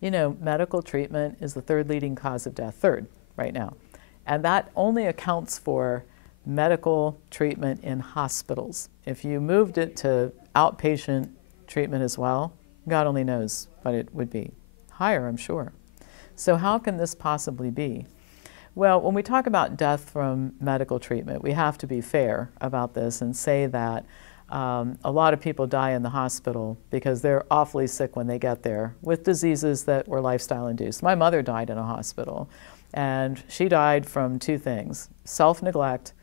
You know, medical treatment is the third leading cause of death, third right now. And that only accounts for medical treatment in hospitals. If you moved it to outpatient treatment as well, God only knows what it would be. Higher, I'm sure. So how can this possibly be? Well, when we talk about death from medical treatment, we have to be fair about this and say that a lot of people die in the hospital because they're awfully sick when they get there with diseases that were lifestyle induced. My mother died in a hospital, and she died from two things: self-neglect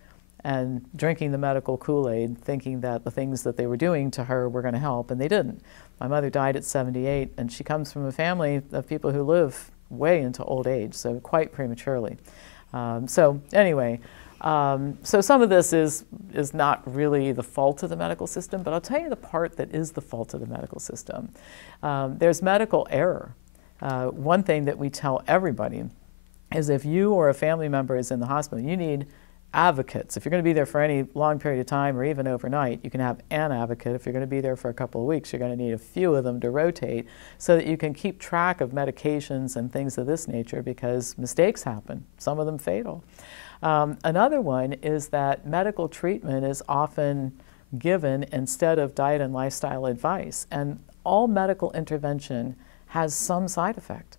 and drinking the medical Kool-Aid, thinking that the things that they were doing to her were going to help, and they didn't. My mother died at 78, and she comes from a family of people who live way into old age, so quite prematurely. So anyway, so some of this is not really the fault of the medical system, but I'll tell you the part that is the fault of the medical system. There's medical error. One thing that we tell everybody is if you or a family member is in the hospital, you need advocates. If you're going to be there for any long period of time or even overnight, you can have an advocate. If you're going to be there for a couple of weeks, you're going to need a few of them to rotate so that you can keep track of medications and things of this nature, because mistakes happen, some of them fatal. Another one is that medical treatment is often given instead of diet and lifestyle advice, and all medical intervention has some side effect.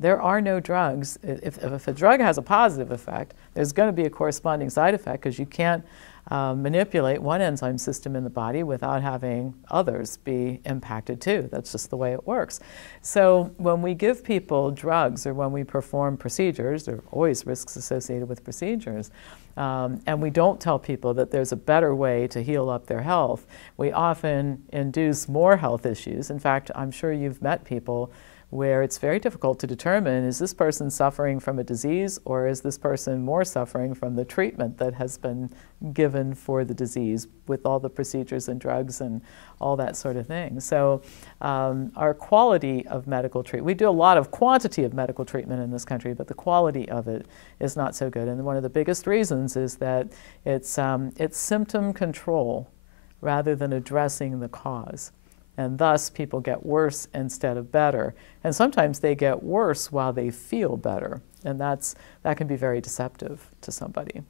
There are no drugs. If a drug has a positive effect, there's going to be a corresponding side effect, because you can't manipulate one enzyme system in the body without having others be impacted too. That's just the way it works. So when we give people drugs or when we perform procedures, there are always risks associated with procedures, and we don't tell people that there's a better way to heal up their health, we often induce more health issues. In fact, I'm sure you've met people where it's very difficult to determine, is this person suffering from a disease, or is this person more suffering from the treatment that has been given for the disease with all the procedures and drugs and all that sort of thing. So our quality of medical treatment, we do a lot of quantity of medical treatment in this country, but the quality of it is not so good. And one of the biggest reasons is that it's symptom control rather than addressing the cause. And thus, people get worse instead of better. And sometimes they get worse while they feel better. And that can be very deceptive to somebody.